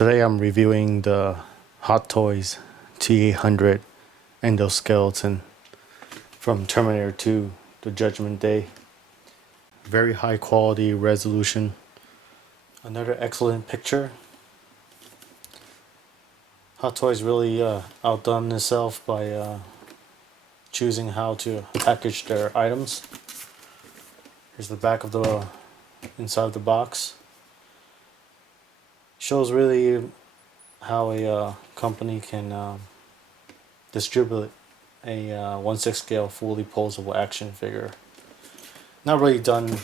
Today I'm reviewing the Hot Toys T800 Endoskeleton from Terminator 2, the Judgment Day. Very high quality resolution. Another excellent picture. Hot Toys really outdone itself by choosing how to package their items. Here's the back of the inside of the box. Shows really how a company can distribute a 1/6 scale fully posable action figure. Not really done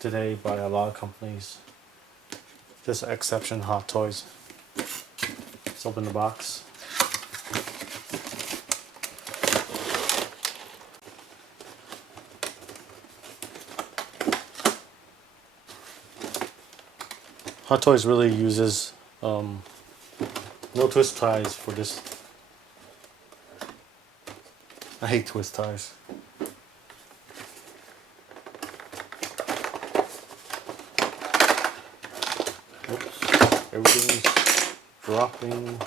today by a lot of companies. Just exception Hot Toys. Let's open the box. Hot Toys really uses no twist ties for this. I hate twist ties. Oops, everything's dropping.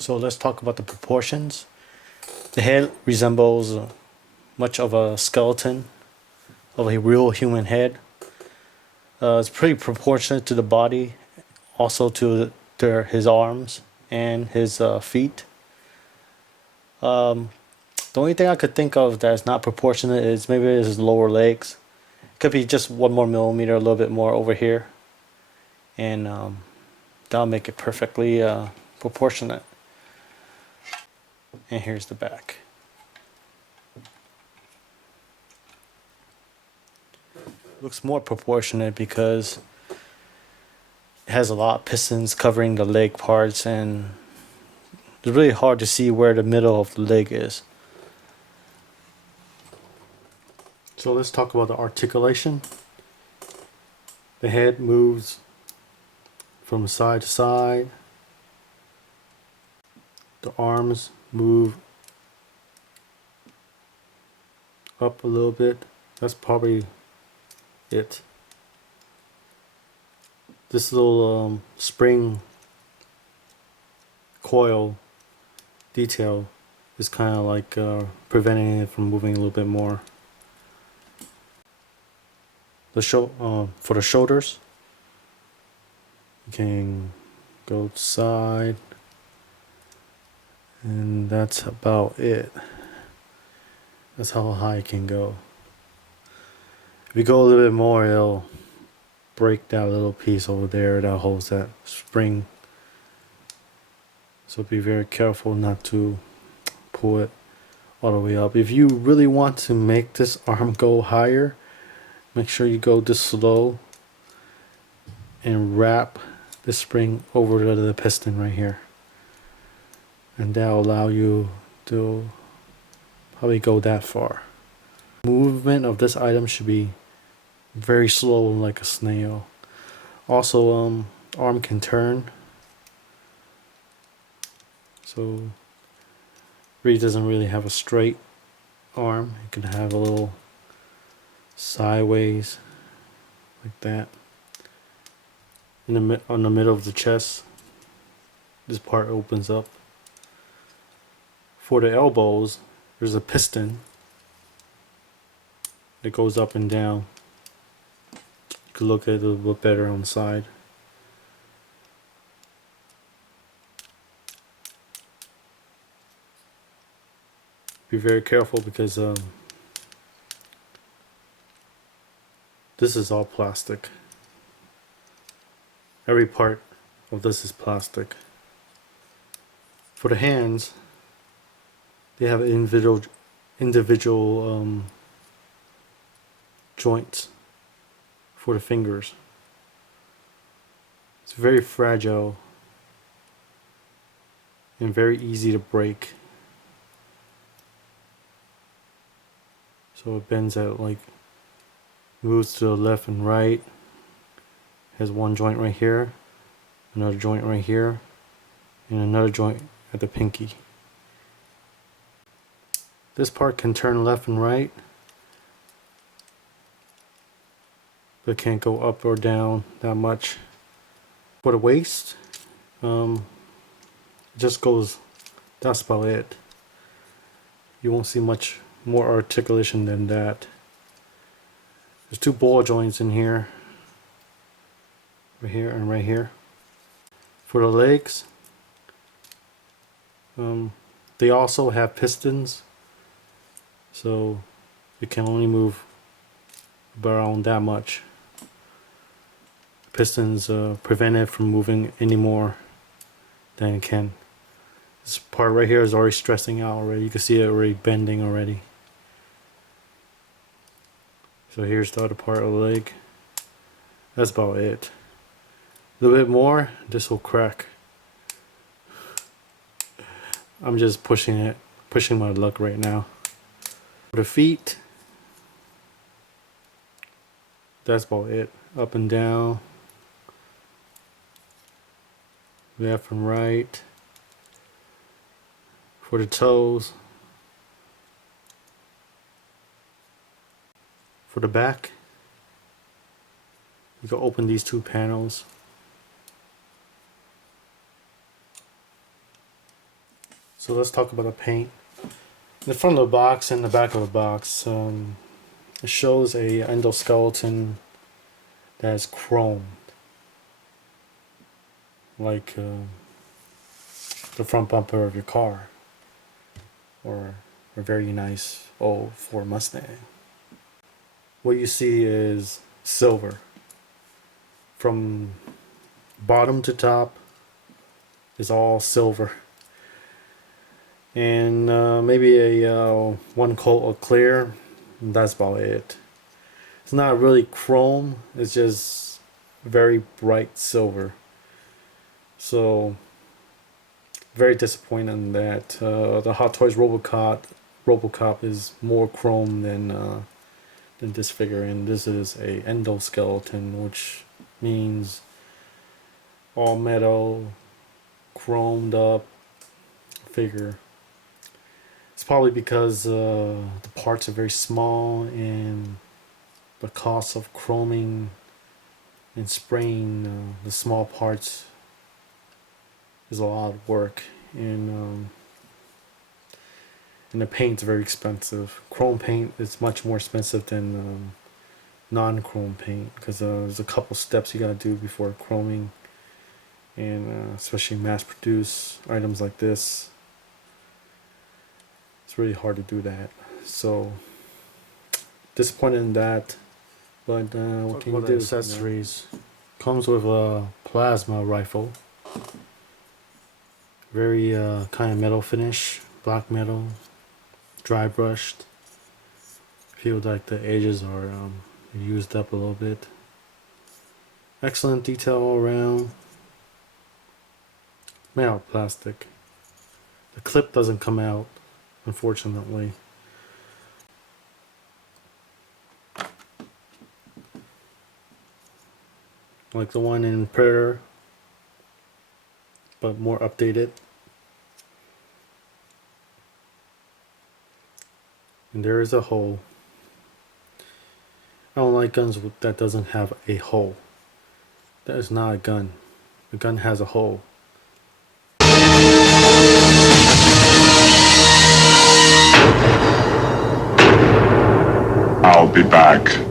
So let's talk about the proportions. The head resembles much of a skeleton, of a real human head. It's pretty proportionate to the body, also to his arms and his feet. The only thing I could think of that's not proportionate is maybe his lower legs. It could be just 1 more millimeter, a little bit more over here, and that'll make it perfectly proportionate. And here's the back. Looks more proportionate because it has a lot of pistons covering the leg parts, and it's really hard to see where the middle of the leg is. So let's talk about the articulation. The head moves from side to side. The arms move up a little bit. That's probably it. This little spring coil detail is kind of like preventing it from moving a little bit more. For the shoulders, you can go side, and that's about it. That's how high it can go. If you go a little bit more, it'll break that little piece over there that holds that spring. So be very careful not to pull it all the way up. If you really want to make this arm go higher, make sure you go this slow and wrap the spring over to the piston right here. And that will allow you to probably go that far. Movement of this item should be very slow, like a snail. Also, arm can turn, so really doesn't really have a straight arm. It can have a little sideways like that. On the middle of the chest, this part opens up. For the elbows, there's a piston that goes up and down. You can look at it a little bit better on the side. Be very careful because This is all plastic. Every part of this is plastic. For the hands, they have individual joints for the fingers. It's very fragile and very easy to break. So it bends out, like moves to the left and right. Has one joint right here, another joint right here, and another joint at the pinky. This part can turn left and right, but can't go up or down that much. For the waist, it just goes, that's about it. You won't see much more articulation than that. There's two ball joints in here, right here and right here. For the legs, they also have pistons, so it can only move around that much. Pistons prevent it from moving any more than it can. This part right here is already stressing out already. You can see it already bending already. So here's the other part of the leg. That's about it. A little bit more, this will crack. I'm just pushing my luck right now. For the feet, that's about it. Up and down, left and right. For the toes, for the back, you can open these two panels. So let's talk about the paint. In the front of the box and the back of the box, it shows a endoskeleton that is chromed, like the front bumper of your car, or a very nice old Ford Mustang. What you see is silver. From bottom to top is all silver. And maybe a one coat of clear, and that's about it. It's not really chrome, it's just very bright silver. So very disappointed in that. The Hot Toys Robocop is more chrome than this figure, and this is a endoskeleton, which means all metal, chromed up figure. It's probably because the parts are very small and the cost of chroming and spraying the small parts is a lot of work, and the paint's very expensive. Chrome paint is much more expensive than non-chrome paint, because there's a couple steps you gotta do before chroming, and especially mass-produce items like this, it's really hard to do that. So disappointed in that, but what can you do? Accessories comes with a plasma rifle, very kind of metal finish, black metal, dry brushed. Feels like the edges are used up a little bit. Excellent detail all around. Made out of plastic. The clip doesn't come out, unfortunately. Like the one in Predator, but more updated. And there is a hole. I don't like guns that doesn't have a hole. That is not a gun. The gun has a hole. I'll be back.